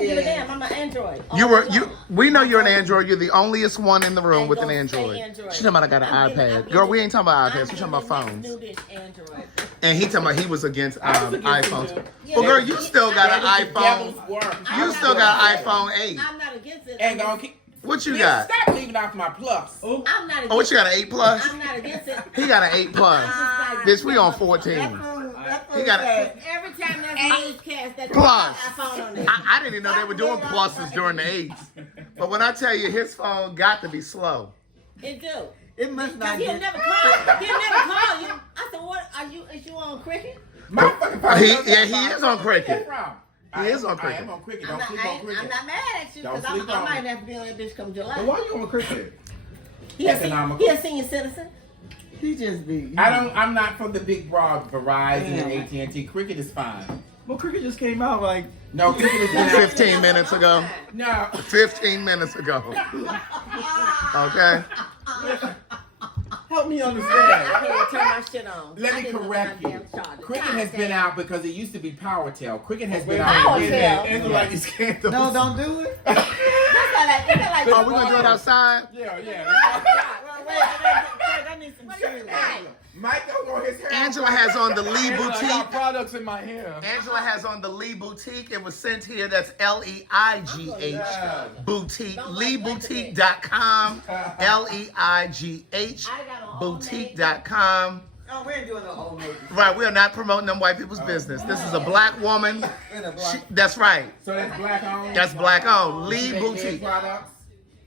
don't give a damn. I'm an Android. We know you're an Android. You're the onliest one in the room with an Android. She's talking about I got an iPad. Girl, we ain't talking about iPads. We talking about phones. Android. And he talking about he was against iPhones. Well, girl, you still got an iPhone. You still got an iPhone 8. I'm not against it. And gonna keep. What you got? Stop leaving off my plus. I'm not against what you got, an 8 plus? I'm not against it. He got an 8 plus. Bitch, we on 14. He got a Every time there's a newscast that plus. iPhone on there. I didn't even know they were doing pluses during the 8s. But when I tell you his phone got to be slow. It do. It must not He'll never call. He'll never call you. I said, what are you? Is you on Cricket? He is on Cricket. He is on Cricket. I am on Cricket. Don't sleep on Cricket. I'm not mad at you because I might have to be on that bitch come July. But why you on Cricket? He a senior citizen. He just be. I'm not from the big broad Verizon and AT&T. Cricket is fine. Well, Cricket just came out like. No, Cricket is not. 15 minutes ago. No. 15 minutes ago. Okay. Help me understand. I can't turn my shit on. Let me correct you. Cricket has been out because it used to be PowerTel. Cricket has been PowerTel. Like these candles. No, don't do it. Are we gonna do it outside? Yeah. I need some shoes. Michael on his hair. Angela has on the Lee I Boutique. got products in my hair. Angela has on the Lee Boutique. It was sent here. That's Leigh Boutique. LeeBoutique.com. Leigh Boutique.com. Oh, we ain't doing no old lady. Right, we are not promoting them white people's business. This is a black woman. That's right. So that's black on? That's black on. Lee Boutique. Products?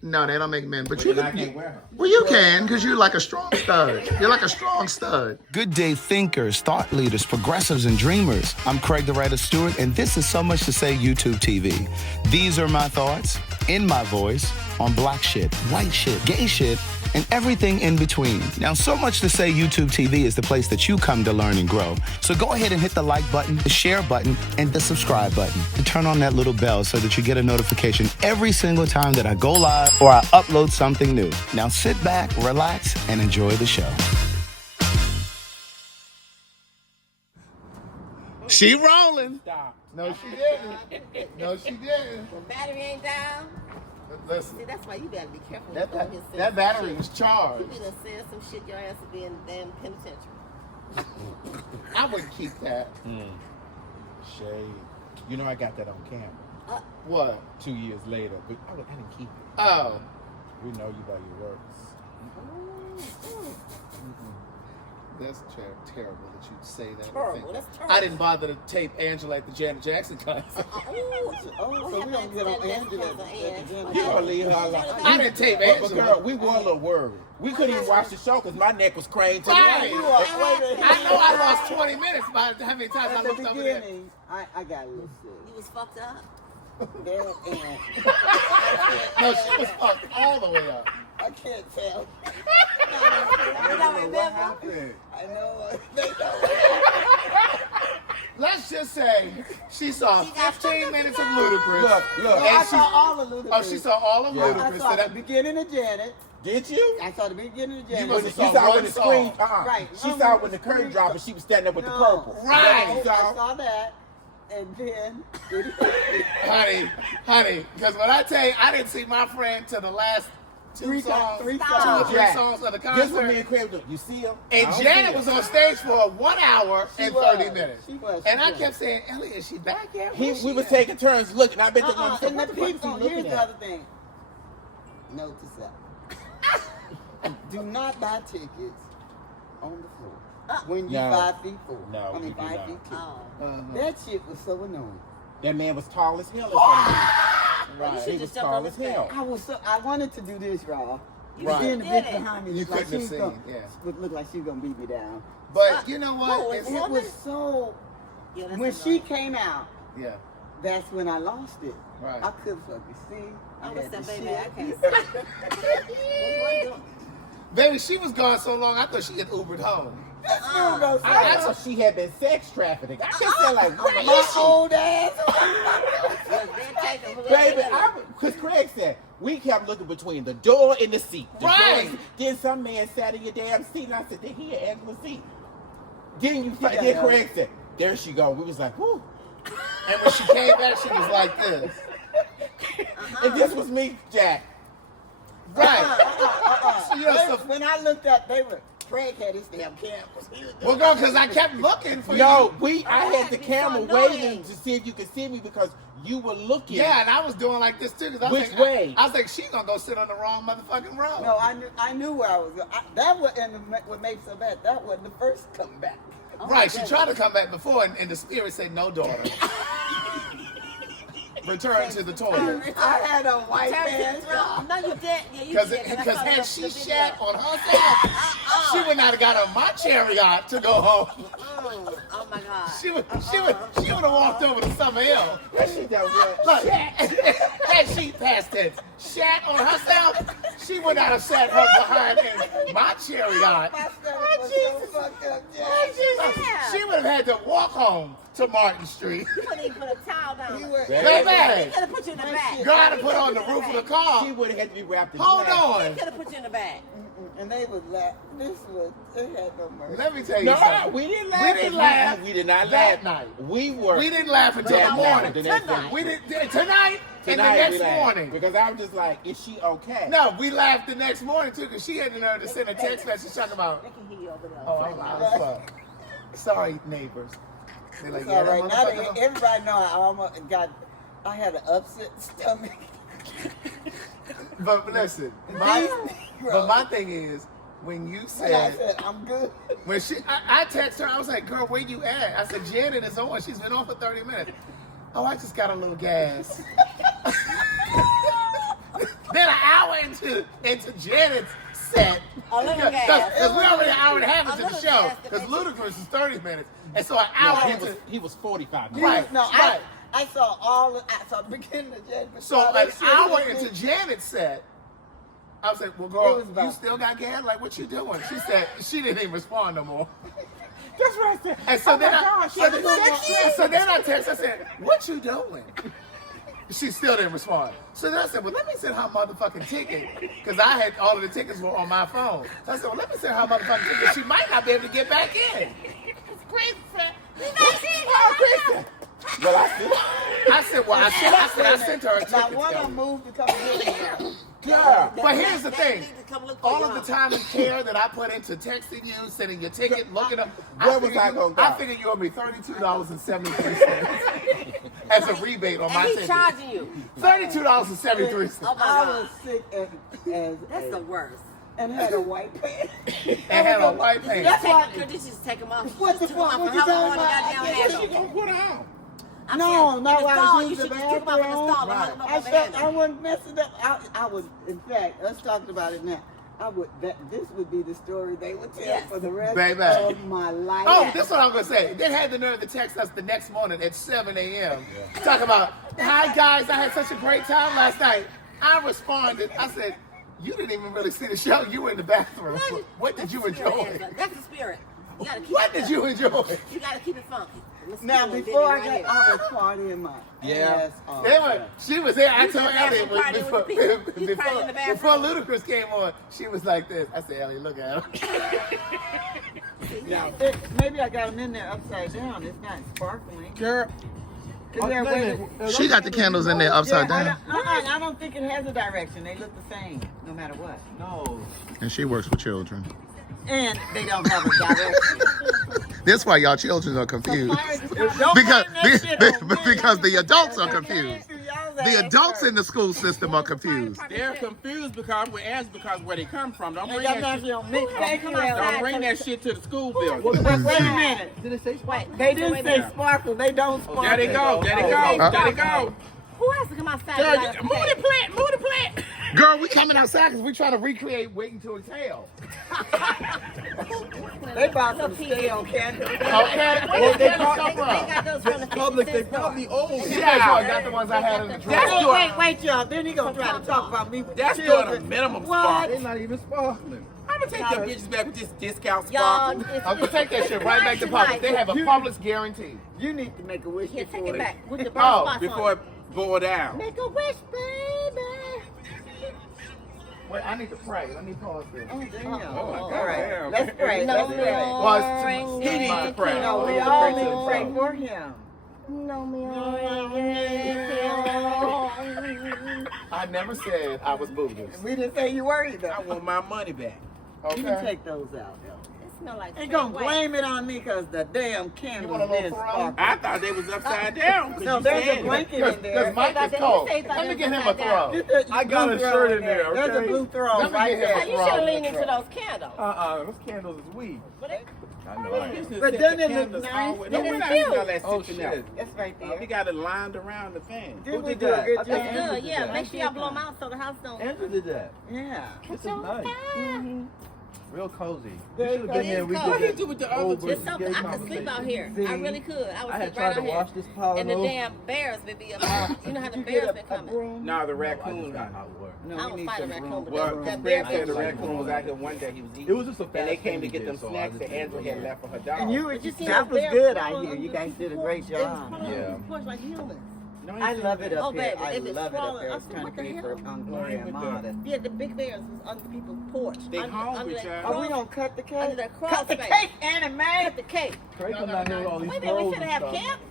No, they don't make men. But I can't wear them. Well, you can, because you're like a strong stud. You're like a strong stud. Good day, thinkers, thought leaders, progressives, and dreamers. I'm CraigTheWriter Stewart, and this is So Much to Say YouTube TV. These are my thoughts, in my voice, on black shit, white shit, gay shit, and everything in between. Now, So Much to Say YouTube TV is the place that you come to learn and grow. So go ahead and hit the like button, the share button, and the subscribe button. And turn on that little bell so that you get a notification every single time that I go live or I upload something new. Now sit back, relax, and enjoy the show. She rolling. Stop. No, she didn't. No, she didn't. The battery ain't down. Listen, See, that's why you gotta be careful. that battery was charged. You done said some shit, your ass would be in the damn penitentiary. I wouldn't keep that. Shade. You know I got that on camera. What? 2 years later, but I didn't keep it. Oh. We know you by your works. That's terrible that you'd say that. Terrible. That's terrible. I didn't bother to tape Angela at the Janet Jackson concert. So we don't get on Angela. You gonna leave her alone. I didn't tape But Angela. girl, we were a little worried. We couldn't even watch the show because my neck was craned to the Right. right. I know I lost 20 minutes by how many times I At the looked over there. beginning, I got a little sick. You was fucked up. There and No, she was fucked all the way up. I can't tell. You don't remember? I know. Let's just say she saw 15 minutes of Ludacris. Look. I saw all of Ludacris. Oh, she saw all of I Ludacris. saw So the that, beginning of Janet. Did you? I saw the beginning of Janet. must She have saw one when the song. screen. Right. She saw when the curtain dropped and she was standing up with the purple. Right. I saw that. And then, honey, because when I tell you, I didn't see my friend till the last three songs. two or three Jack, songs of the This was me concert. and Craig. Look, you see him? And Janet was on stage for 1 hour and 30 minutes. She was. And I kept saying, Ellie, is she back yet? We was taking turns looking. I bet the And the people, here's the other thing. Note to self. Do not buy tickets on the floor. When you're 5'4". No, I mean you do 5 not. feet 2. Oh. That shit was so annoying. That man was tall as hell. Right. He was tall as hell. I wanted to do this, y'all. Right. Then the bitch behind me You looked like couldn't she was have gonna, seen, yeah. would look like she was gonna beat me down. But you know what? Who, It's- is It was so. Yeah, that's When she annoying. came out, yeah, that's when I lost it. right. I couldn't fucking see. I had was that the baby. shit. I can't see. What you want to do? Baby, she was gone so long, I thought she had Ubered home. I thought she had been sex trafficking. I just said like, where My is she? old ass. Baby, because Craig said, we kept looking between the door and the seat. The door Right. and- Then some man sat in your damn seat, and I said, did he ask for a seat? Then Yeah. then Craig said, there she go. We was like, whoo. And when she came back, she was like this. And this was me, Jack. Right. So, when I looked up, Craig had his damn cameras. Well, girl, because I kept looking for you. No, I had the camera waiting to see if you could see me because you were looking. Yeah, and I was doing like this too. Which way? I was like, she gonna go sit on the wrong motherfucking row. No, I knew where I was going. That was, and what made so bad, that wasn't the first comeback. Right, she tried to come back before, and the spirit said, no, daughter. Return to the toilet. I had a white pants. No, you did. Yeah, you did. Because had she shat on herself, she would not have got on my chariot to go home. Oh my God. She would have walked over to somewhere else. She done what? Look, had she passed tense shat on herself, she would not have sat her behind in my chariot. She would have had to walk home to Martin Street. You couldn't even put a towel down. Baby. He could have put you in the back. Girl, I had to put on the roof of the car. She would have had to be wrapped in Hold plastic. on. He could have put you in the back. And they would laugh. They had no mercy. Let me tell you No, something. we didn't laugh. We didn't laugh. We did not that laugh. night. We didn't laugh until the morning. Tonight. We did tonight and the Tonight next we laughed. morning. Because I was just like, is she okay? No, we laughed the next morning too, because she had the nerve to send a text message talking about. They can hear you over there. Oh, I'm loud as fuck. Sorry, neighbors. They're like, It's yeah, all right. Now that motherfucker. everybody know I had an upset stomach. But listen, my thing is, when you And I said, said, I'm good. when I texted her, I was like, girl, where you at? I said, Janet is on. She's been on for 30 minutes. Oh, I just got a little gas. Then an hour into Janet's set, A little gas. because we're already an hour and a half into A the little show, gas to because make Ludacris is 30 minutes, and so an hour into, He was 45 minutes. right, No, right. I saw I saw the beginning of January. So an hour into Janet's set, I was like, well, girl, you still got gas? Like, what you doing? She said, she didn't even respond no more. That's what I said. And so Oh then my I, God, so then I texted, I said, what you doing? She still didn't respond. So then I said, well, let me send her motherfucking ticket, because I had all of the tickets were on my phone. So I said, well, let me send her motherfucking ticket. She might not be able to get back in. It's crazy. Well, I sent her a Now ticket. one of them moved to come get me. yeah. But here's the thing. Need to come look for All you. of the time and care that I put into texting you, sending your ticket, looking up, Where was I gonna go? I figured you owe me $32.73 as a rebate on my And he's ticket. charging you. $32.73. Oh my I God. was sick as That's the worst. and had a white pants. And had on white pants. That's why you just take them off. What the Took 'em off fuck? and What you hung 'em talking on the about? goddamn I handle. She gonna put her on. I'm No, saying, no, in the I stall, was you using should the just kick 'em off in the bathroom. stall and hung 'em up I on the felt I handle. wasn't messing up. I was, in fact, us talking about it now. This would be the story they would tell Yes. for the rest Baby. of my life. Oh, this is what I'm going to say. They had the nerve to text us the next morning at 7 a.m. Talking about, hi guys, I had such a great time last night. I responded. I said, you didn't even really see the show. You were in the bathroom. What did you enjoy? That's the spirit. You gotta keep What it did up. you enjoy? You gotta keep it funky. Now, before I got, I was partying my ass off. She was there. I You told was there Elliot partying with the people. He's partying in the bathroom. before Ludacris came on, she was like this. I said, Elliot, look at him. Maybe I got them in there upside down. It's not sparkling. Girl. She got the candles in there upside down. I don't think it has a direction. They look the same, no matter what. No. And she works with children. And they don't have a direction. That's why y'all children are confused. Don't Because blame that shit on me. because the adults are It came confused. through y'all's The ass adults first. in the school system are confused. They're confused because we asked because where they come from. Don't They bring got that nothing shit. on me. Thank you, Don't Ellen. bring that shit to the school building. Wait a minute. Did it say sparkle? They didn't say sparkle. They don't sparkle. There they go. There they go. There they go. Who has to come outside? Girl, to light move up the plant. Move the plant. Girl, we coming outside because we trying to recreate Waiting to Exhale. They bought some stale candles. Okay. Well, They got those from the Public, they 50 cent probably store. old. Yeah, I got the ones I had in the That's drawer. Wait, y'all. Then he gonna try to talk about me with That's children. doing a minimum What? spark. They're not even sparkling. I'm gonna take them bitches back with this discount Y'all, sparkle. it's I'm gonna take that shit right back to Publix. They have a Publix guarantee. You need to make a wish Here, take before it back. With the Oh, brown spots Before on it boil down. it. Make a wish, baby. Wait, I need to pray. Let me pause this. Oh, damn. Oh, my All God. right. Damn. Let's pray. No Let's pray. Well, it's too much. He needs to pray. No, we Oh, all pray need to to the pray Father. for him. No, me. I never said I was Buddhist. We didn't say you were either. I want my money back. Okay. You can take those out, though. It smell like Ain't gonna blame it on me because the damn candle want a little is throw? sparkling. I thought they was upside down. No, there's a blanket in there. Because Mike is cold. Let me get him a throw. I got a shirt in there. Okay? There's a blue throw Let me right get him there. a You should have leaned into those candles. Those candles is weed. I know. But doesn't it look nice? No, we're not cute. smell that Oh, citronella. shit. It's right there. We got it lined around the fan. Did we did do a that? good I job? think It's good, yeah. Make sure y'all blow them out so the house don't. Andrew did that. Yeah. This is nice. Real cozy. Very We should have been cozy. here. We It is did What he that do with the whole other two? It's so I gay could sleep conversation. out here. I really could. I I would had sleep tried right to out wash here. this pile And the of damn bears would be up. You know how the Did you bears get been a coming. broom? No, the I raccoon just got got. out of work. No, I we don't need fight a some raccoon, room. but Well, that Craig bear said the was- raccoon was out here one day. He was eating. It was just a And they fast came to food get them day, so I snacks just that Angela didn't had go. left for her dog. And you, Did you see that the was bear good crawling out here. under You the guys did a porch? great They was job. crawling under Yeah. the porch like humans. No, I love it Oh, up here. baby, I they been love it up crawling. here. I It's said, what the country hell? for Gloria with Amada. Yeah, the big bears was under people's porch. They under, hungry, under that child. Are we crawl- gonna cut the cake? Under that crawl Cut the space. cake, Annie Mae. Cut the cake. Craig come down here with all these Wait a minute, we clothes should and have stuff. camp.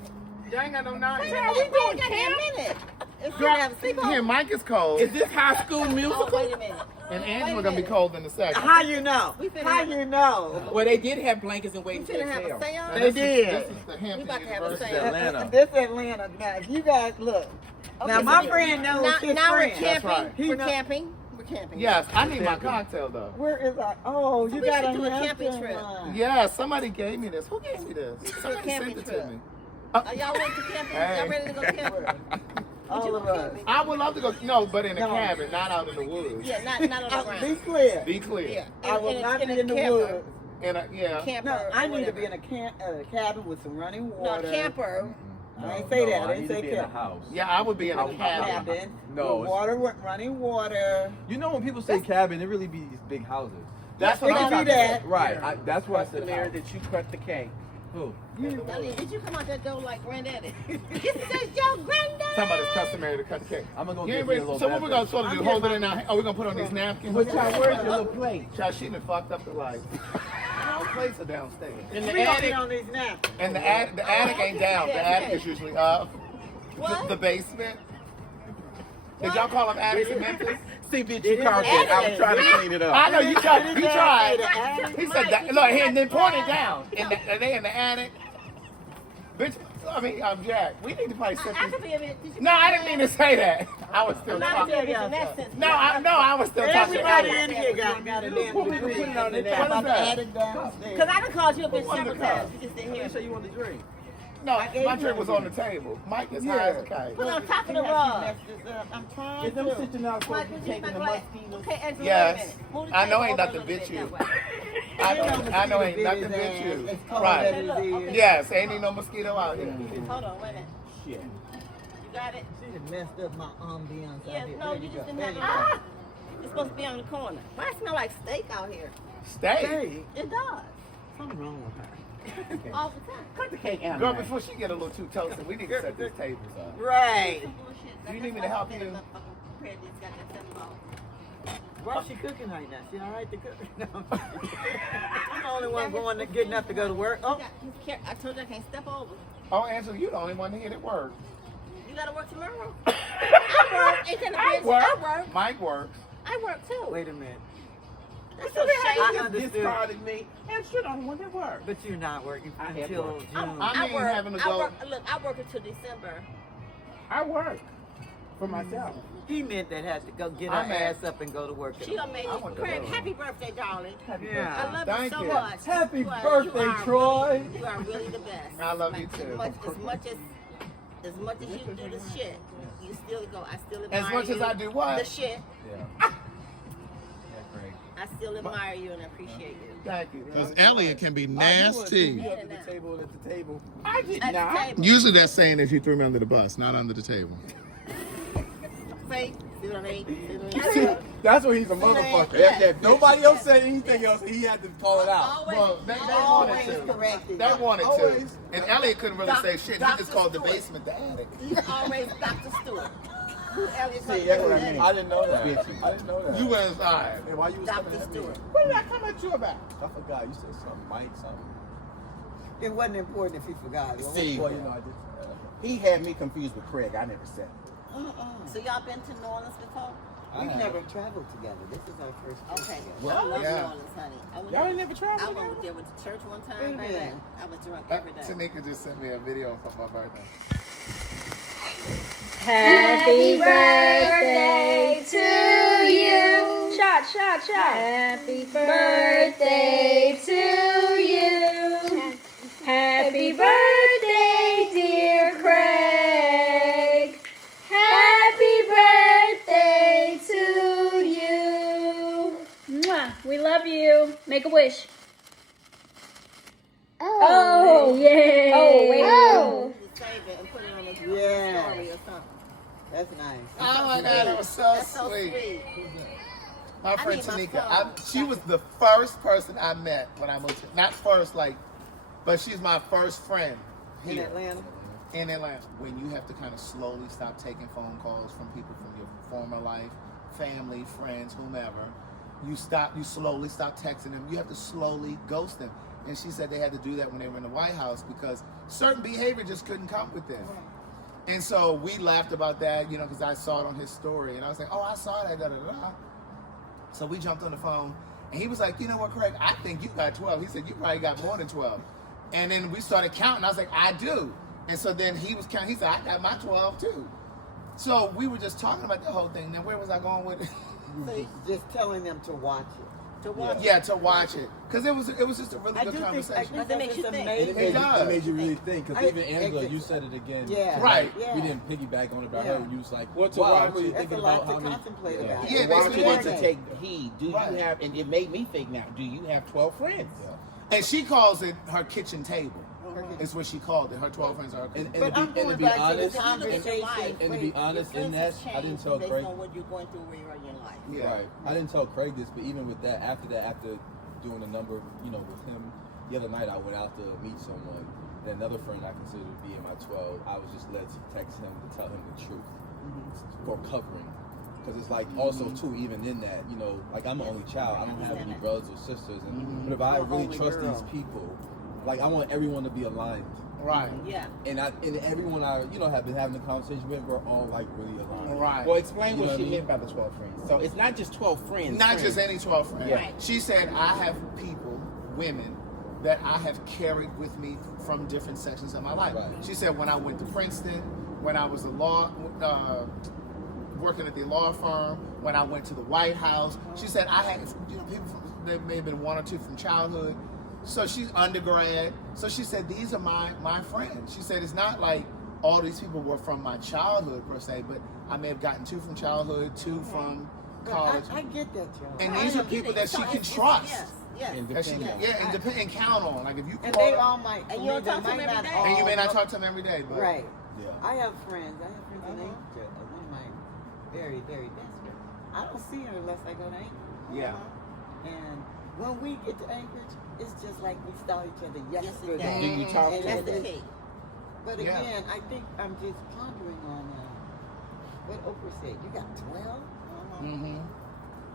Y'all ain't got no knives. Wait a minute, we ain't got a minute. If we have a sleepover. Here, Mike is cold. Is this high school Oh, musical? wait a minute. And Wait Angela a gonna be minute. cold in a second. How you know? We finna How have- you know? Well, they did have blankets and We waiting for finna have a sale. seance. They did. This is the We Hampton about to have a University. seance. Atlanta. This Atlanta. Now, if you guys look. Now, Okay, my so friend knows his now we're friend. camping. right. He We're know- camping. We're camping. Yes, I need my cocktail though. Where is I? Oh, So you we got should a do a camping Hampton trip. one. Yeah, somebody gave me this. Who gave me this? Somebody camping sent it trip. to me. Are y'all ready to camping? Hey. Y'all ready to go camping? All of us. I would love to go. No, but in a No. cabin, not out in the woods. Yeah, not on the Be ground. clear. Be clear. Yeah. I will not be in the camper. woods. In a Camper. No, I or need to whatever. be in a cabin with some running No, water. camper. I ain't say that. I I didn't need say to be in a camper. house. Yeah, I would be in a cabin. Cabin. No, With it's- water, running water. You know when people say cabin, it really be these big houses. That's It what could I'm be talking that. about. Right. That's why I said Customary house. that you cut the cake. Who? Darlene, did you come out that door like granddaddy? This is your granddaddy. Talking about it's customary to cut the cake. I'm gonna go You get ain't me a ready- little so what we're gonna sort of do? I'm Hold it getting in our. Are we gonna put on these napkins? But child, where's your little plate? Child, she done fucked up the light. All plates are downstairs. In We the gonna attic. get on these napkins. And the attic ain't down. The attic is usually up. What? The basement. Did y'all call them attics in Memphis? See, bitch, you called it. I was trying to clean it I up. know you tried. He tried. The attic. He said that. Look, and then point it down. Are they in the attic? Bitch, I mean, I'm Jack. We need to probably set I this. could be a bit. No, I didn't mean to say that. I was still I'm not talking. a bitch in that sense. No, I was still talking. Everybody about in it. here got a damn degree. Put it on the They napkin. talk about What the is that? attic downstairs. Because I done called you a bitch What several was the times. You just didn't hear You me. say you want to drink. No, gave my you drink was on the everything. table. Mike is high as a kite. Put it on top of the You rug. messed this up. I'm trying Is them to. sitting out for Mike, would you taking smack the like- mosquitoes? Okay, Angela, Yes. wait a minute. Move the I know table ain't over a nothing little bit bit you. that way. I know ain't nothing bit you. It's cold Right. as it is. Okay. Yes, ain't no mosquito out here. Hold on, wait a minute. Shit. You got it? She done messed up my ambiance Yeah, out here. no, There you go. just didn't There have you it. go. It's supposed to be on the corner. Why it smell like steak out here? Stay. Hey, It does. something wrong with her. All the time. Cut the cake out. Girl, before she get a little too toasted, we need to set these tables up. Right. Do you need me to help you? Why's she cooking right now? She all right to cook? No. I'm the only one going to get enough to go to work. Oh, I told you I can't step over. Oh, Angela, you the only one here that work. You gotta work tomorrow. I work. Ain't that a bitch? I work. Mike works. I work too. wait a minute. That's so I shady. understood. Discarded me. And shit, I'm the one that worked. But you're not working I have until work. June. I mean, having to I go. work. Look, I work until December. I work for myself. He meant that had to go get her I'm ass up and go to work. She done made I me. want to Craig, go. happy birthday, darling. Yeah. I love Thank you so you. much. Happy You are- birthday, you are Troy. Really, you are really the best. I love you too. As much as you do the shit, you still go. I still admire As much you. as I do what? The shit. Yeah. Yeah, Craig. I still admire you and appreciate you. Thank you. Because Elliot can be You nasty. up at the table and at the table. I did At the not. table. Usually that saying is you threw me under the bus, not under the table. See? See what I mean? See what I mean? That's where he's a motherfucker. If nobody else said anything else, he had to call it out. Always, Well, they wanted Always to. corrected. They wanted to. Always. And Elliot couldn't really say shit. He Dr. just called the Stewart. basement the attic. He's always Dr. Stewart. Who Elliot See, that's what I mean. I didn't know that. Bitchy. I didn't know that. You went inside. And why you was coming Dr. at me? Stewart. What did I come at you about? I forgot. You said something, Mike, something. It wasn't important if he forgot. See, Well, you know, I did. he had me confused with Craig. I never said it. So y'all been to New Orleans before? We've never traveled together. This is our first trip. Okay. together. I love Yeah. New Orleans, honey. Y'all ain't never traveled I together? went there with the church one time, Wait a baby. minute. I was drunk every day. Tanika just sent me a video for my birthday. Happy birthday to you. Shot, shot, shot. Happy birthday to you. Happy birthday, dear Craig. Happy birthday to you. Mwah. We love you. Make a wish. Oh, yay. Oh, wait. Oh. Save it and put it on a Yeah. story or something. That's nice. Oh my God, that was so That's so sweet. sweet. My friend need my Tanika, phone. she was the first person I met when I moved here. Not first, like, but she's my first friend In here Atlanta? in Atlanta. When you have to kind of slowly stop taking phone calls from people from your former life, family, friends, whomever, you slowly stop texting them. You have to slowly ghost them. And she said they had to do that when they were in the White House because certain behavior just couldn't come with them. And so we laughed about that, you know, because I saw it on his story. And I was like, oh, I saw that, da-da-da. So we jumped on the phone. And he was like, you know what, Craig, I think you got 12. He said, you probably got more than 12. And then we started counting. I was like, I do. And so then he was counting. He said, I got my 12 too. So we were just talking about the whole thing. Now, where was I going with it? Just telling them to watch it. To watch Yeah, to watch it. Because it was just a really I good do think, conversation. But that makes you think. It It does. made you really think, because I- even Angela, you said it again. Yeah. Right. Yeah. We didn't piggyback on it, but I Yeah. heard you was like, What to wow, watch I'm really it. That's thinking a lot about to how many. contemplate Yeah. about. Yeah, Why basically would you want what to they- take heed? Do you Right. have, and it made me think now, do you have 12 friends? And she calls it her kitchen table. It's what she called it. Her 12 friends are her kitchen And table. But I'm to be going back to the honest, conversation. and to be honest, in that, I didn't tell based Craig. on what you're going through where you are in your life. Yeah. Right. I didn't tell Craig this, but even with that, after doing a number, with him, the other night I went out to meet someone, and another friend I consider to be in my 12, I was just led to text him to tell him the truth for covering. Because it's like also too, even in that, like I'm an only child, I don't have any brothers or sisters, but if I really Only trust girl. these people, like I want everyone to be aligned. Right. Yeah. And everyone I have been having a conversation with, we're all like really aligned. Right. Well, explain You know what she what I mean? meant by the 12 friends. So it's not just 12 friends. Not friends. just any 12 friends. Yeah. Right. She said, I have people, women, that I have carried with me from different sections of my life. Right. She said, when I went to Princeton, when I was working at the law firm, when I went to the White House, she said, I had people there may have been one or two from childhood. So she's undergrad. So she said, these are my friends. She said, it's not like all these people were from my childhood per se, but I may have gotten 2 from childhood, 2 from college. I get that, Joe. And these are people that she can trust. Yes. Yes. And That she depending can, on- and count on. Like if you And call they her- all might. And you don't talk to them every day. and you may not talk to them every day, but Right. Yeah. I have friends. In Anchorage. One of my very, very best friends. I don't see her unless I go to Anchorage. yeah. And when we get to Anchorage, it's just like we saw each other Yes, it yesterday. does. Do you talk And to That's her? the key. But Yeah. again, I think I'm just pondering on what Oprah said. You got 12? Mm-hmm.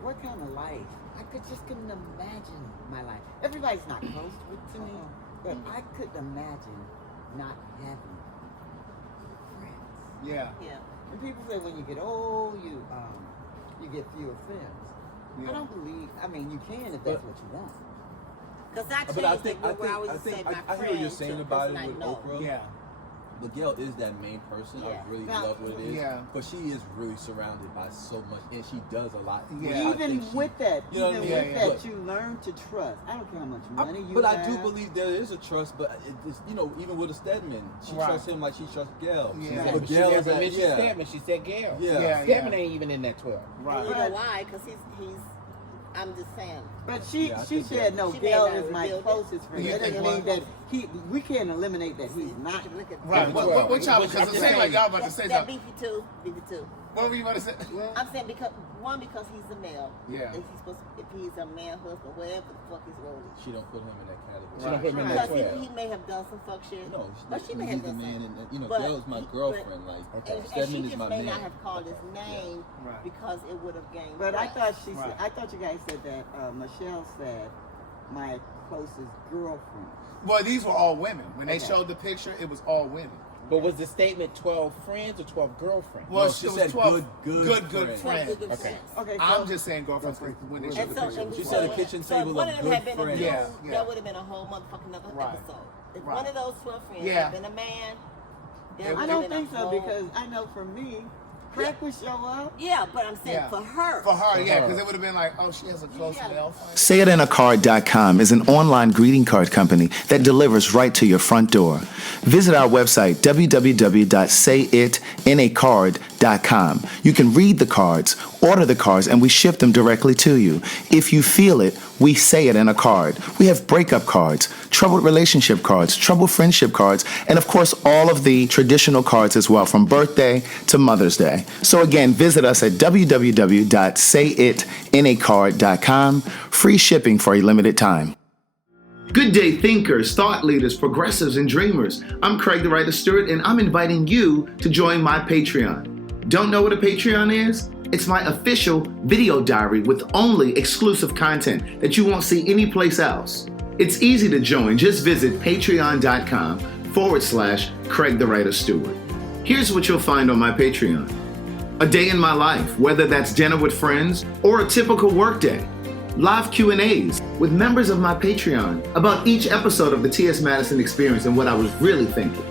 What kind of life? I couldn't imagine my life. Everybody's not close to me, but I couldn't imagine not having friends. Yeah. Yeah. And people say when you get old, you get fewer friends. Yeah. I don't believe. I mean, you can if that's what you want. Because I But I changed think it where I was say my I hear what you're friend saying to the about it person I with know. Oprah. Yeah. But Gail is that main person. Yeah. I really Now- love what it is. Yeah. But she is really surrounded by so much, and she does a lot. Yeah. which I Even think she- with that, you know what I even mean? with Yeah, that, you learn to trust. I don't care how much money you But have. I do believe there is a trust. But it's even with a Stedman, she Right. trusts him like she trusts Gail. Yeah. Yeah, But but she Gail is never that, mentioned yeah. Stedman. She said Gail. Yeah. Yeah. Stedman ain't even in that 12. Right. And you know why? Because he's. I'm just saying. But she Yeah, I she think said that- no. She may Gail not is my reveal it. closest friend. You That think doesn't mean what? that we can't eliminate that he's not. Look at Right. What y'all? Which Because I'm it seems like y'all about to That, say that something. beefy too. Beefy too. What were you about to say? I'm saying because he's a male. Yeah. If he's a man, husband, whatever the fuck his role is. She don't put him in that category. She don't put him in that Because 12. he may have done some fuck shit. No, but she may he's have the done man, something. and But Gail's my he- girlfriend. but- Like And she Stedman is just my may man. not have called his name Right. because it would have gained. But I press. thought she said. Right. I thought you guys said that Michelle said my closest girlfriend. Well, these were all women. When they Okay. showed the picture, it was all women. But was the statement 12 friends or 12 girlfriends? Well, No, she she was said 12 good good friends. Good Okay. friends. Okay, I'm just saying girlfriends when they show And the so, picture. and She so- said a kitchen so table if one of of them had good been a friends. dude, Yeah. that would have been a whole motherfucking other Right. episode. If Right. one of those 12 friends Yeah. had been a man, that I would I have don't been think a so whole- because I know for me, Craig would show up. Yeah, but I'm saying Yeah. for her. For her, yeah, her. because it would have been like, oh, she has a close Yeah. male friend. SayItInACard.com is an online greeting card company that delivers right to your front door. Visit our website, www.sayitInACard.com. You can read the cards, order the cards, and we ship them directly to you. If you feel it, we say it in a card. We have breakup cards, troubled relationship cards, troubled friendship cards, and of course, all of the traditional cards as well, from birthday to Mother's Day. So again, visit us at www.sayitInACard.com. Free shipping for a limited time. Good day, thinkers, thought leaders, progressives, and dreamers. I'm Craig the Writer Stewart, and I'm inviting you to join my Patreon. Don't know what a Patreon is? It's my official video diary with only exclusive content that you won't see anyplace else. It's easy to join. Just visit patreon.com/Craig the Writer Stewart. Here's what you'll find on my Patreon. A day in my life, whether that's dinner with friends or a typical workday. Live Q&As with members of my Patreon about each episode of the T.S. Madison Experience and what I was really thinking.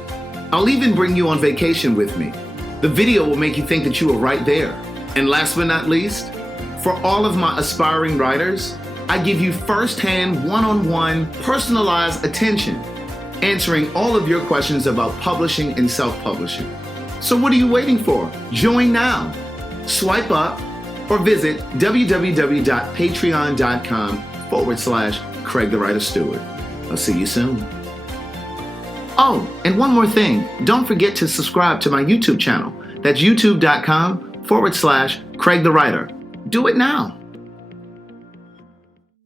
I'll even bring you on vacation with me. The video will make you think that you were right there. And last but not least, for all of my aspiring writers, I give you first-hand, one-on-one, personalized attention, answering all of your questions about publishing and self-publishing. So what are you waiting for? Join now. Swipe up or visit www.patreon.com/Craig the Writer Stewart. I'll see you soon. Oh, and one more thing. Don't forget to subscribe to my YouTube channel. That's youtube.com/Craig the Writer. Do it now.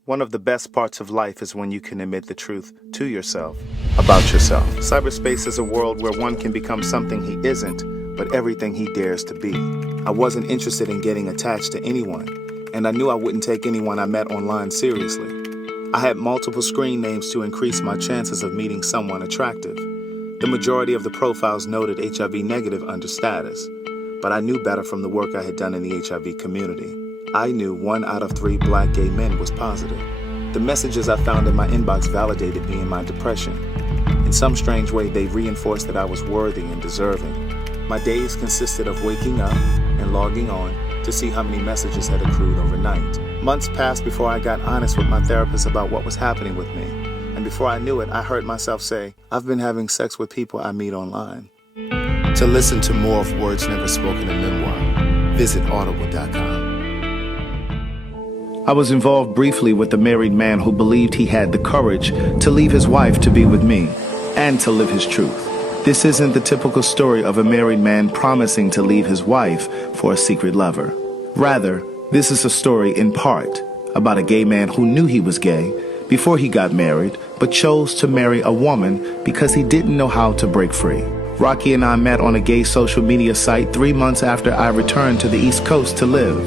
One of the best parts of life is when you can admit the truth to yourself about yourself. Cyberspace is a world where one can become something he isn't, but everything he dares to be. I wasn't interested in getting attached to anyone, and I knew I wouldn't take anyone I met online seriously. I had multiple screen names to increase my chances of meeting someone attractive. The majority of the profiles noted HIV negative under status, but I knew better from the work I had done in the HIV community. I knew 1 out of 3 black gay men was positive. The messages I found in my inbox validated me in my depression. In some strange way, they reinforced that I was worthy and deserving. My days consisted of waking up and logging on to see how many messages had accrued overnight. Months passed before I got honest with my therapist about what was happening with me. And before I knew it, I heard myself say, I've been having sex with people I meet online. To listen to more of Words Never Spoken in Memoir, visit audible.com. I was involved briefly with a married man who believed he had the courage to leave his wife to be with me and to live his truth. This isn't the typical story of a married man promising to leave his wife for a secret lover. Rather, this is a story in part about a gay man who knew he was gay before he got married, but chose to marry a woman because he didn't know how to break free. Rocky and I met on a gay social media site 3 months after I returned to the East Coast to live,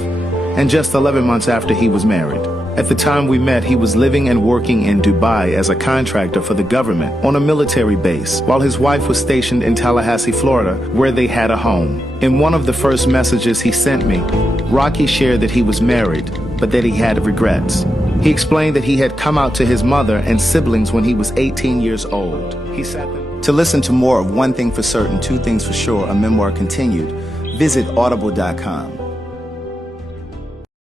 and just 11 months after he was married. At the time we met, he was living and working in Dubai as a contractor for the government on a military base, while his wife was stationed in Tallahassee, Florida, where they had a home. In one of the first messages he sent me, Rocky shared that he was married, but that he had regrets. He explained that he had come out to his mother and siblings when he was 18 years old. He sat there. To listen to more of One Thing for Certain, Two Things for Sure, a memoir continued, visit audible.com.